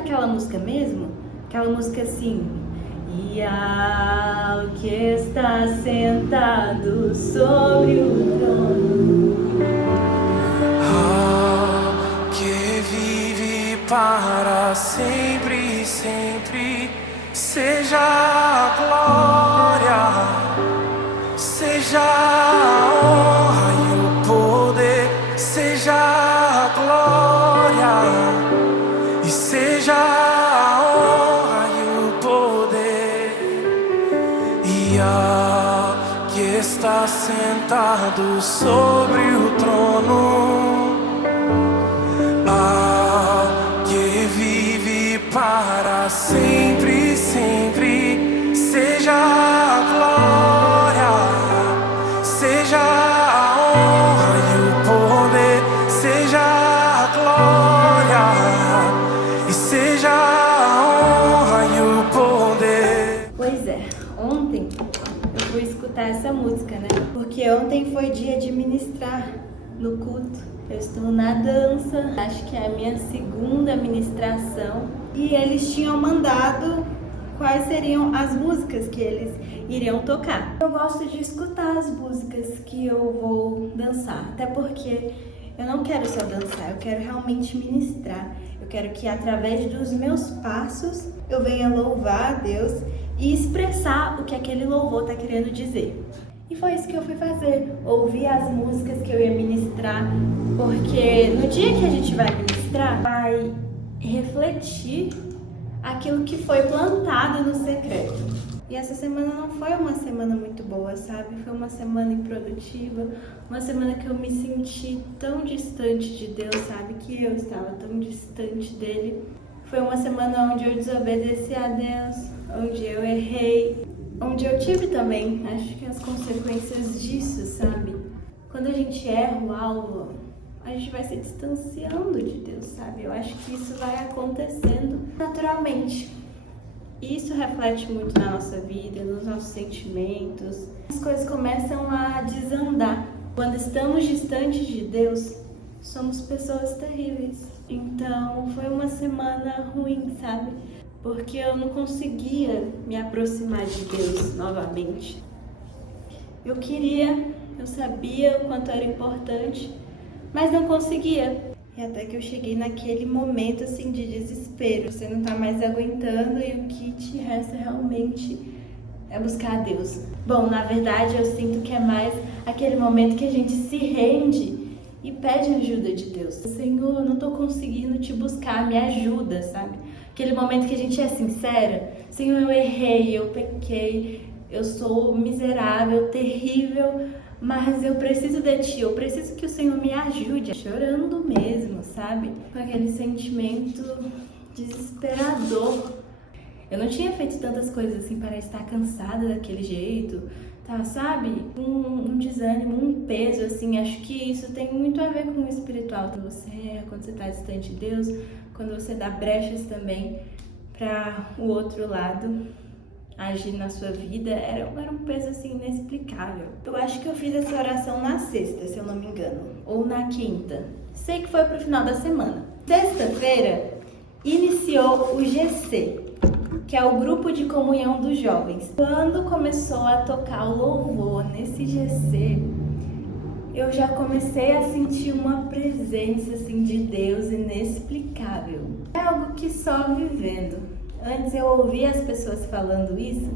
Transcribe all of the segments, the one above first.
daquela música mesmo? Aquela música assim: e ao que está sentado sobre o trono, ao que vive para sempre, sempre, seja a glória, seja a honra e o poder, seja a glória e seja a honra e o poder, e ao que está sentado sobre o trono, ao que vive para sempre, sempre, seja a glória, seja a honra e o poder, seja a glória e seja a honra e o poder. Pois é, ontem eu fui escutar essa música, né? Porque ontem foi dia de ministrar no culto. Eu estou na dança, acho que é a minha segunda ministração. E eles tinham mandado quais seriam as músicas que eles iriam tocar. Eu gosto de escutar as músicas que eu vou dançar, até porque eu não quero só dançar, eu quero realmente ministrar. Eu quero que através dos meus passos eu venha louvar a Deus e expressar o que aquele louvor está querendo dizer. E foi isso que eu fui fazer, ouvir as músicas que eu ia ministrar, porque no dia que a gente vai ministrar, vai refletir aquilo que foi plantado no secreto. E essa semana não foi uma semana muito boa, sabe? Foi uma semana improdutiva, uma semana que eu me senti tão distante de Deus, sabe? Que eu estava tão distante dele. Foi uma semana onde eu desobedeci a Deus, onde eu errei, onde eu tive também, acho que as consequências disso, sabe? Quando a gente erra o alvo, a gente vai se distanciando de Deus, sabe? Eu acho que isso vai acontecendo naturalmente. E isso reflete muito na nossa vida, nos nossos sentimentos. As coisas começam a desandar. Quando estamos distantes de Deus, somos pessoas terríveis. Então, foi uma semana ruim, sabe? Porque eu não conseguia me aproximar de Deus novamente. Eu queria, eu sabia o quanto era importante, mas não conseguia. E até que eu cheguei naquele momento assim de desespero. Você não tá mais aguentando e o que te resta realmente é buscar a Deus. Bom, na verdade eu sinto que é mais aquele momento que a gente se rende e pede ajuda de Deus. Senhor, eu não tô conseguindo te buscar, me ajuda, sabe? Aquele momento que a gente é sincera. Senhor, eu errei, eu pequei, eu sou miserável, terrível, mas eu preciso de Ti, eu preciso que o Senhor me ajude. Chorando mesmo, sabe? Com aquele sentimento desesperador. Eu não tinha feito tantas coisas assim para estar cansada daquele jeito, tá, sabe? Um desânimo, um peso, assim. Acho que isso tem muito a ver com o espiritual. Quando você tá distante de Deus, quando você dá brechas também para o outro lado agir na sua vida, era um peso assim inexplicável. Eu acho que eu fiz essa oração na sexta, se eu não me engano, ou na quinta. Sei que foi pro final da semana. Sexta-feira iniciou o GC, que é o grupo de comunhão dos jovens. Quando começou a tocar o louvor nesse GC, eu já comecei a sentir uma presença assim de Deus inexplicável. É algo que só vivendo. Antes eu ouvia as pessoas falando isso,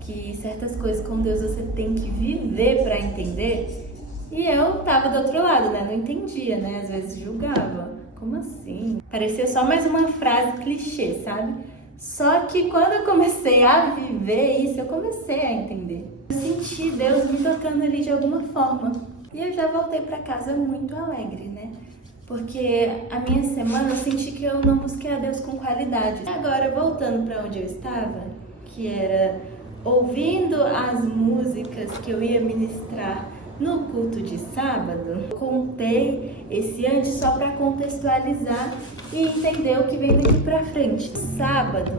que certas coisas com Deus você tem que viver para entender, e eu tava do outro lado, né? Não entendia, né? Às vezes julgava. Como assim? Parecia só mais uma frase clichê, sabe? Só que quando eu comecei a viver isso, eu comecei a entender. Eu senti Deus me tocando ali de alguma forma. E eu já voltei para casa muito alegre, né? Porque a minha semana eu senti que eu não busquei a Deus com qualidade. Agora, voltando para onde eu estava, que era ouvindo as músicas que eu ia ministrar no culto de sábado, contei esse antes só para contextualizar e entender o que vem daqui para frente. Sábado,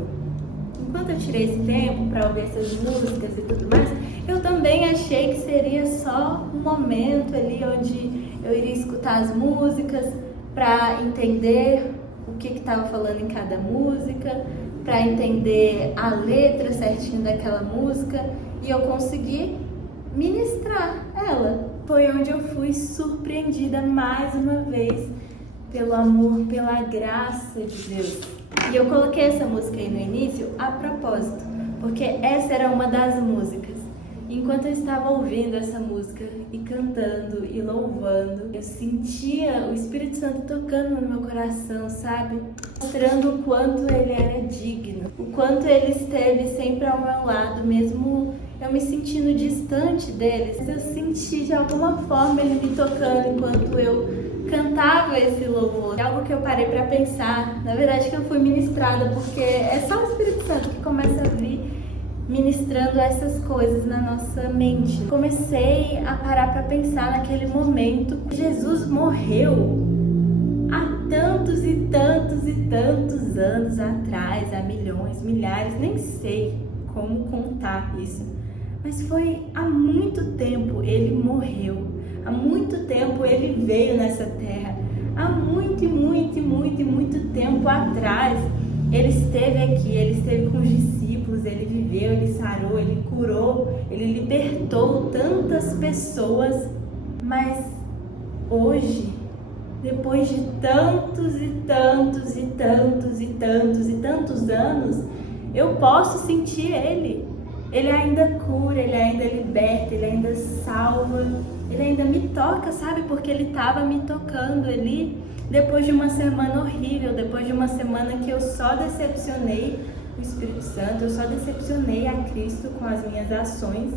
enquanto eu tirei esse tempo para ouvir essas músicas e tudo mais, eu também achei que seria só um momento ali onde eu iria escutar as músicas para entender o o que estava falando em cada música, para entender a letra certinho daquela música, e eu consegui ministrar ela. Foi onde eu fui surpreendida mais uma vez pelo amor, pela graça de Deus. E eu coloquei essa música aí no início a propósito, porque essa era uma das músicas. Enquanto eu estava ouvindo essa música e cantando e louvando, eu sentia o Espírito Santo tocando no meu coração, sabe? Mostrando o quanto Ele era digno, o quanto Ele esteve sempre ao meu lado, mesmo eu me sentindo distante dele. Eu senti de alguma forma Ele me tocando enquanto eu cantava esse louvor. É algo que eu parei para pensar, na verdade que eu fui ministrada, porque é só o Espírito Santo que começa a vir ministrando essas coisas na nossa mente. Comecei a parar para pensar naquele momento. Jesus morreu há tantos e tantos e tantos anos atrás, há milhões, milhares, nem sei como contar isso. Mas foi há muito tempo ele morreu. Há muito tempo ele veio nessa terra. Há muito tempo atrás ele esteve aqui, ele esteve com os discípulos, ele viveu, ele sarou, ele curou, ele libertou tantas pessoas. Mas hoje, depois de tantos anos, eu posso sentir ele. Ele ainda cura, ele ainda liberta, ele ainda salva, ele ainda me toca, sabe? Porque ele estava me tocando ali depois de uma semana horrível, depois de uma semana que eu só decepcionei o Espírito Santo, eu só decepcionei a Cristo com as minhas ações,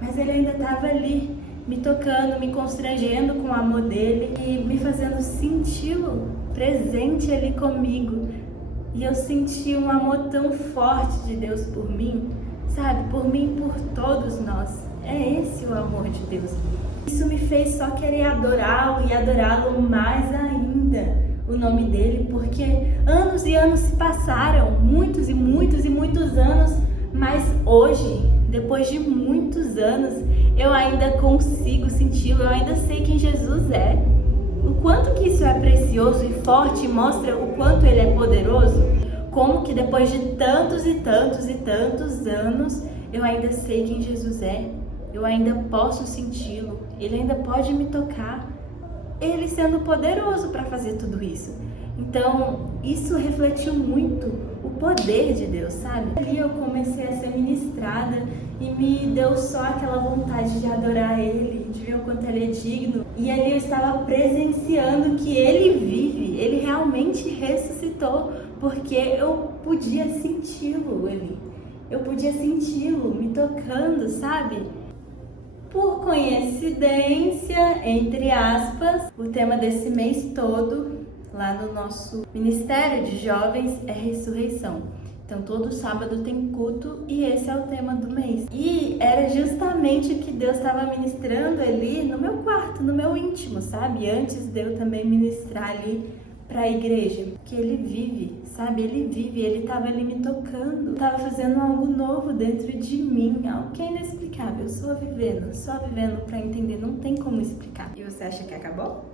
mas ele ainda estava ali me tocando, me constrangendo com o amor dele e me fazendo senti-lo presente ali comigo. E eu senti um amor tão forte de Deus por mim, sabe? Por mim e por todos nós. É esse o amor de Deus. Isso me fez só querer adorá-lo e adorá-lo mais ainda, o nome dele, porque anos e anos se passaram, muitos anos, mas hoje, depois de muitos anos, eu ainda consigo senti-lo, eu ainda sei quem Jesus é. O quanto que isso é precioso e forte, mostra o quanto ele é poderoso. Como que depois de tantos anos, eu ainda sei quem Jesus é, eu ainda posso senti-lo, ele ainda pode me tocar, ele sendo poderoso para fazer tudo isso. Então, isso refletiu muito o poder de Deus, sabe? Ali eu comecei a ser ministrada e me deu só aquela vontade de adorar Ele, de ver o quanto Ele é digno. E ali eu estava presenciando que Ele vive, Ele realmente ressuscitou, porque eu podia senti-lo ali. Eu podia senti-lo me tocando, sabe? Por coincidência, entre aspas, o tema desse mês todo, lá no nosso Ministério de Jovens, é ressurreição. Então, todo sábado tem culto e esse é o tema do mês. E era justamente o que Deus estava ministrando ali no meu quarto, no meu íntimo, sabe? Antes de eu também ministrar ali para a igreja. Que Ele vive, sabe? Ele vive, Ele estava ali me tocando. Estava fazendo algo novo dentro de mim, algo que é inexplicável. Só vivendo para entender, não tem como explicar. E você acha que acabou?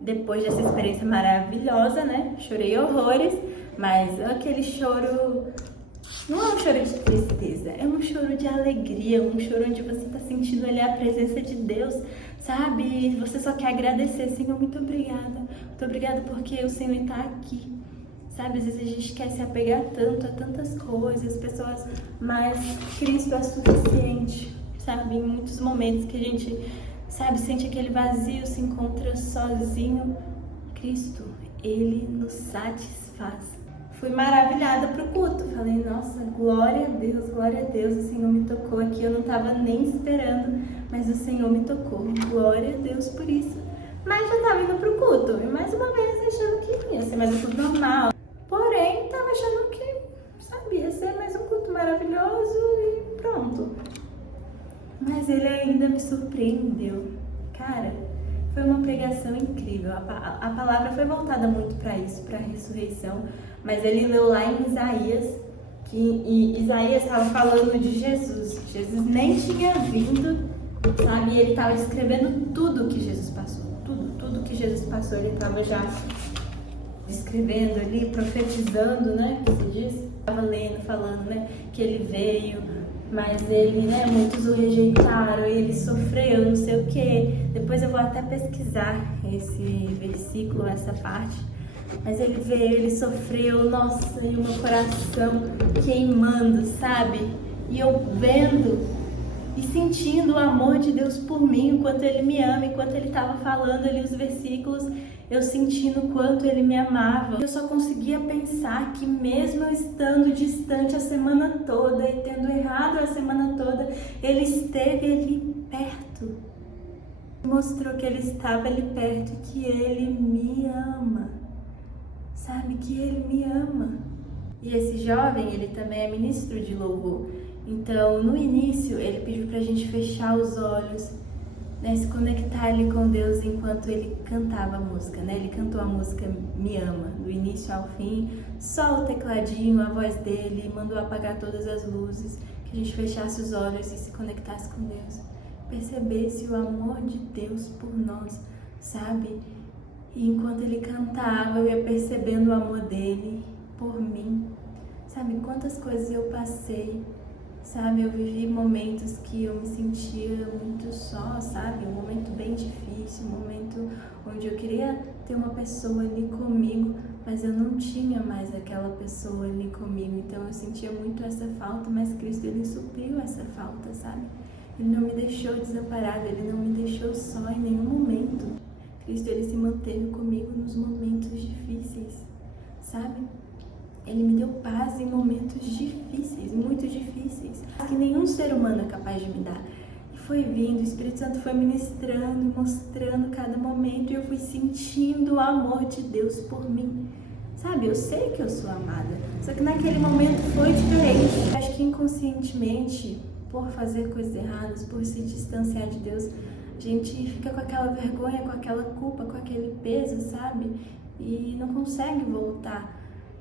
Depois dessa experiência maravilhosa, né? Chorei horrores, mas aquele choro não é um choro de tristeza, é um choro de alegria, um choro onde você está sentindo ali a presença de Deus, sabe? E você só quer agradecer, Senhor, muito obrigada porque o Senhor está aqui, sabe? Às vezes a gente quer se apegar tanto a tantas coisas, pessoas, mas Cristo é suficiente, sabe? Em muitos momentos que a gente, sabe, sente aquele vazio, se encontra sozinho, Cristo, Ele nos satisfaz. Fui maravilhada pro culto, falei, nossa, glória a Deus, o Senhor me tocou aqui, eu não estava nem esperando, mas o Senhor me tocou, glória a Deus por isso. Mas já estava indo pro culto, e mais uma vez achando que ia ser mais um culto normal, porém, estava achando que, sabe, ia ser mais um culto maravilhoso e pronto. Mas ele ainda me surpreendeu, cara. Foi uma pregação incrível, a palavra foi voltada muito para isso, para a ressurreição, mas ele leu lá em Isaías, que Isaías estava falando de Jesus nem tinha vindo, sabe, e ele estava escrevendo tudo que Jesus passou, tudo que Jesus passou, ele estava já descrevendo ali, profetizando, né, que se diz, estava lendo, falando, né, que ele veio, mas ele, né, muitos o rejeitaram, ele sofreu, não sei o que. Depois eu vou até pesquisar esse versículo, essa parte. Mas ele veio, ele sofreu, nossa, e o meu coração queimando, sabe? E eu vendo e sentindo o amor de Deus por mim, o quanto Ele me ama, enquanto Ele estava falando ali os versículos, eu sentindo o quanto Ele me amava. Eu só conseguia pensar que mesmo eu estando distante a semana toda e tendo errado a semana toda, Ele esteve ali perto. Mostrou que Ele estava ali perto e que Ele me ama. Sabe, que Ele me ama. E esse jovem, ele também é ministro de louvor. Então, no início, ele pediu pra gente fechar os olhos, né, se conectar ali com Deus enquanto ele cantava a música, né? Ele cantou a música Me Ama, do início ao fim, só o tecladinho, a voz dele, mandou apagar todas as luzes, que a gente fechasse os olhos e se conectasse com Deus. Percebesse o amor de Deus por nós, sabe? E enquanto ele cantava, eu ia percebendo o amor dele por mim. Sabe, quantas coisas eu passei, sabe? Eu vivi momentos que eu me sentia muito só, sabe? Um momento bem difícil, um momento onde eu queria ter uma pessoa ali comigo, mas eu não tinha mais aquela pessoa ali comigo. Então eu sentia muito essa falta, mas Cristo, Ele supriu essa falta, sabe? Ele não me deixou desamparado, Ele não me deixou só em nenhum momento. Cristo, Ele se manteve comigo nos momentos difíceis, sabe? Ele me deu paz em momentos difíceis, muito difíceis, que nenhum ser humano é capaz de me dar. E foi vindo, o Espírito Santo foi ministrando, mostrando cada momento, e eu fui sentindo o amor de Deus por mim. Sabe, eu sei que eu sou amada, só que naquele momento foi diferente. Acho que inconscientemente, por fazer coisas erradas, por se distanciar de Deus, a gente fica com aquela vergonha, com aquela culpa, com aquele peso, sabe? E não consegue voltar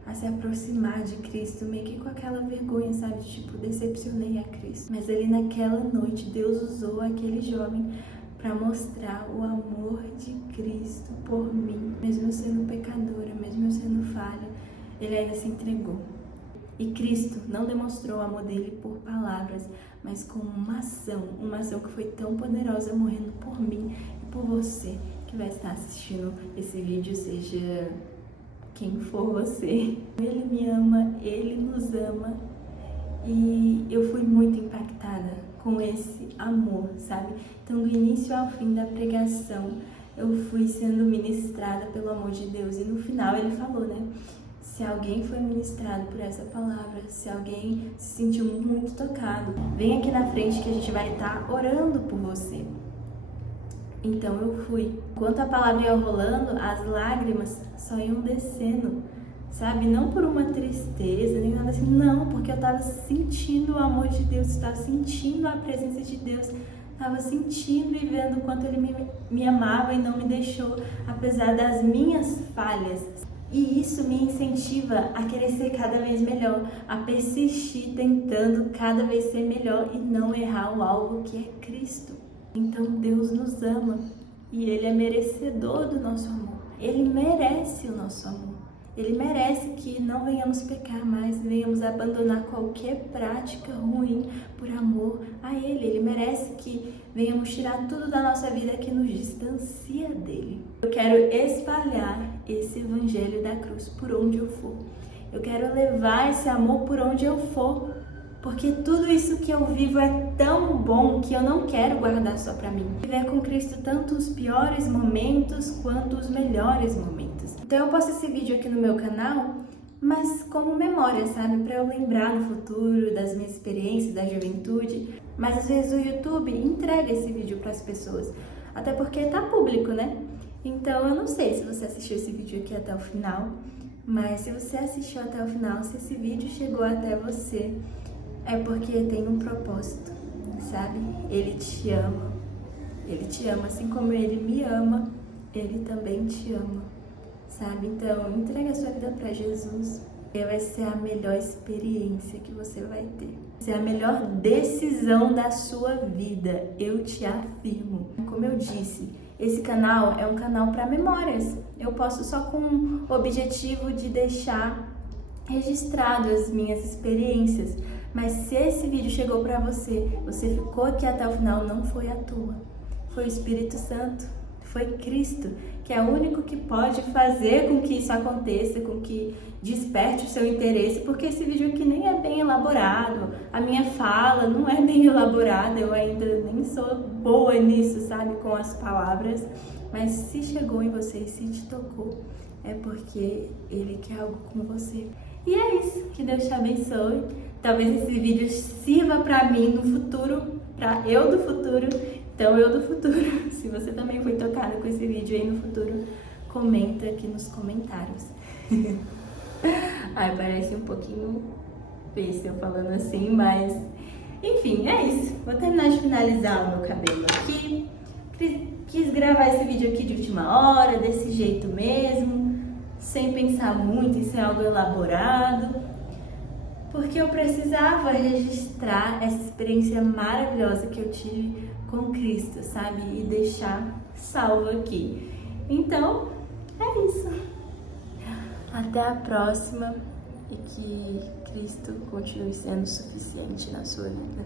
a se aproximar de Cristo, meio que com aquela vergonha, sabe? Tipo, decepcionei a Cristo. Mas ali naquela noite, Deus usou aquele jovem para mostrar o amor de Cristo por mim. Mesmo eu sendo pecadora, mesmo eu sendo falha, Ele ainda se entregou. E Cristo não demonstrou o amor dele por palavras, mas com uma ação que foi tão poderosa, morrendo por mim e por você que vai estar assistindo esse vídeo, seja quem for você. Ele me ama, Ele nos ama, e eu fui muito impactada com esse amor, sabe? Então, do início ao fim da pregação, eu fui sendo ministrada pelo amor de Deus, e no final Ele falou, né? Se alguém foi ministrado por essa palavra, se alguém se sentiu muito tocado, vem aqui na frente que a gente vai estar orando por você. Então eu fui. Enquanto a palavra ia rolando, as lágrimas só iam descendo, sabe? Não por uma tristeza, nem nada assim, não, porque eu estava sentindo o amor de Deus, estava sentindo a presença de Deus, estava sentindo e vendo o quanto Ele me amava e não me deixou, apesar das minhas falhas. E isso me incentiva a querer ser cada vez melhor, a persistir tentando cada vez ser melhor e não errar o alvo que é Cristo. Então Deus nos ama e Ele é merecedor do nosso amor. Ele merece o nosso amor. Ele merece que não venhamos pecar mais, venhamos abandonar qualquer prática ruim por amor a Ele. Ele merece que venhamos tirar tudo da nossa vida que nos distancia dEle. Eu quero espalhar esse evangelho da cruz por onde eu for. Eu quero levar esse amor por onde eu for, porque tudo isso que eu vivo é tão bom que eu não quero guardar só pra mim. Viver com Cristo tanto os piores momentos quanto os melhores momentos. Então eu posto esse vídeo aqui no meu canal, mas como memória, sabe? Pra eu lembrar no futuro das minhas experiências, da juventude. Mas às vezes o YouTube entrega esse vídeo pras pessoas, até porque tá público, né? Então eu não sei se você assistiu esse vídeo aqui até o final, mas se você assistiu até o final, se esse vídeo chegou até você, é porque tem um propósito, sabe? Ele te ama assim como Ele me ama, Ele também te ama, sabe? Então, entrega a sua vida para Jesus, e vai ser a melhor experiência que você vai ter. Vai ser a melhor decisão da sua vida, eu te afirmo. Como eu disse, esse canal é um canal para memórias. Eu posto só com o objetivo de deixar registrado as minhas experiências. Mas se esse vídeo chegou para você, você ficou aqui até o final, não foi à toa. Foi o Espírito Santo, foi Cristo, que é o único que pode fazer com que isso aconteça, com que desperte o seu interesse, porque esse vídeo aqui nem é bem elaborado, a minha fala não é bem elaborada, eu ainda nem sou boa nisso, sabe, com as palavras, mas se chegou em você e se te tocou, é porque Ele quer algo com você. E é isso, que Deus te abençoe. Talvez esse vídeo sirva pra mim no futuro, pra eu do futuro. Então, eu do futuro, se você também foi tocado com esse vídeo aí no futuro, comenta aqui nos comentários. Ai, parece um pouquinho besta eu falando assim, mas enfim, é isso. Vou terminar de finalizar o meu cabelo aqui. Quis gravar esse vídeo aqui de última hora, desse jeito mesmo, sem pensar muito em ser algo elaborado, porque eu precisava registrar essa experiência maravilhosa que eu tive com Cristo, sabe? E deixar salvo aqui. Então, é isso. Até a próxima e que Cristo continue sendo suficiente na sua vida.